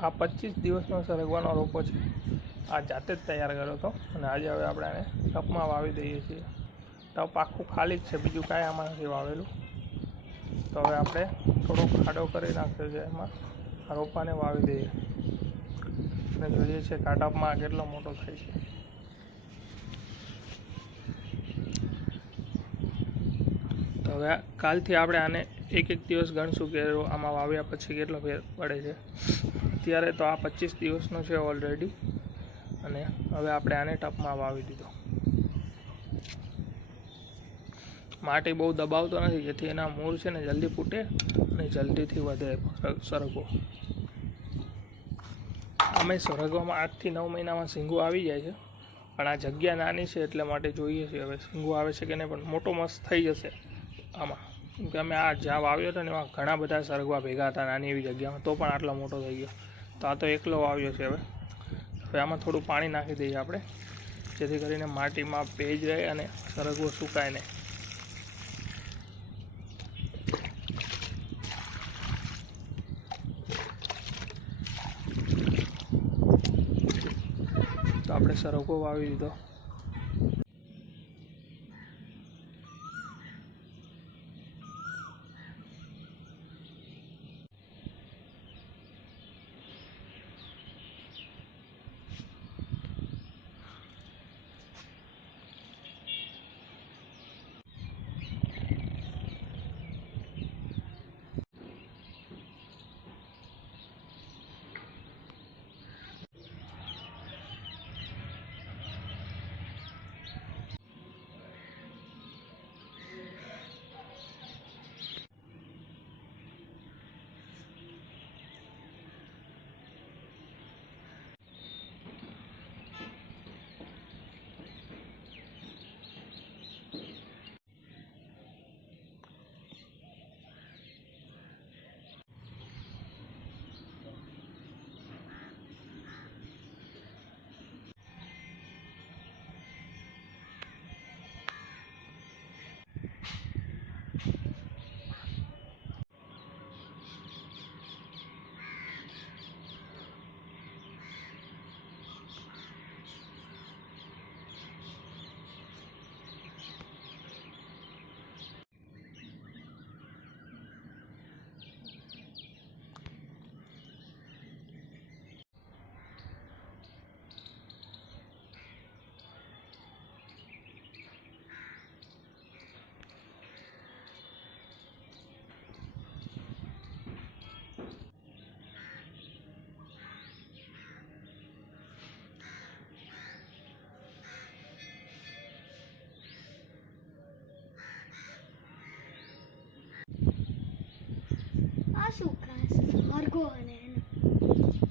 આ પચીસ દિવસનો સરગવાનો રોપો છે. આ જાતે જ તૈયાર કર્યો હતો અને આજે હવે આપણે આને ટપમાં વાવી દઈએ છીએ. ટપ આખું ખાલી જ છે, બીજું કાંઈ આમાં નથી વાવેલું. તો હવે આપણે થોડો ખાડો કરી નાખ્યો છે એમાં. આ રોપાને વાવી દઈએ. અને જોઈએ છે કે આ ટપમાં કેટલો મોટો થાય છે. તો હવે કાલથી આપણે આને એક એક દિવસ ગણશું કે આમાં વાવ્યા પછી કેટલો ફેર પડે છે. અત્યારે તો આ પચીસ દિવસનો છે ઓલરેડી અને હવે આપણે આને ટપમાં વાવી દીધો. માટી બહુ દબાવતો નથી, જેથી એના મૂળ છે ને જલ્દી ફૂટે અને જલ્દીથી વધે સર- સરગવો. અમે સરગવામાં આઠથી નવ મહિનામાં સિંગો આવી જાય છે, પણ આ જગ્યા નાની છે એટલે માટે જોઈએ છીએ હવે સિંગો આવે છે કે નહીં, પણ મોટો મસ્ત થઈ જશે આમાં. કેમ કે અમે આ જ્યાં વાવ્યો હતો ને એમાં ઘણા બધા સરગવા ભેગા હતા, નાની એવી જગ્યામાં, તો પણ આટલો મોટો થઈ ગયો. તો આ તો એકલો વાવ્યો છે હવે. હવે આમાં થોડું પાણી નાખી દઈએ આપણે. જેથી કરીને માટીમાં ભેજ રહે અને સરગવો સુકાય નહીં. તો આપણે સરગવો વાવી દીધો. sukas, argohanen. Né?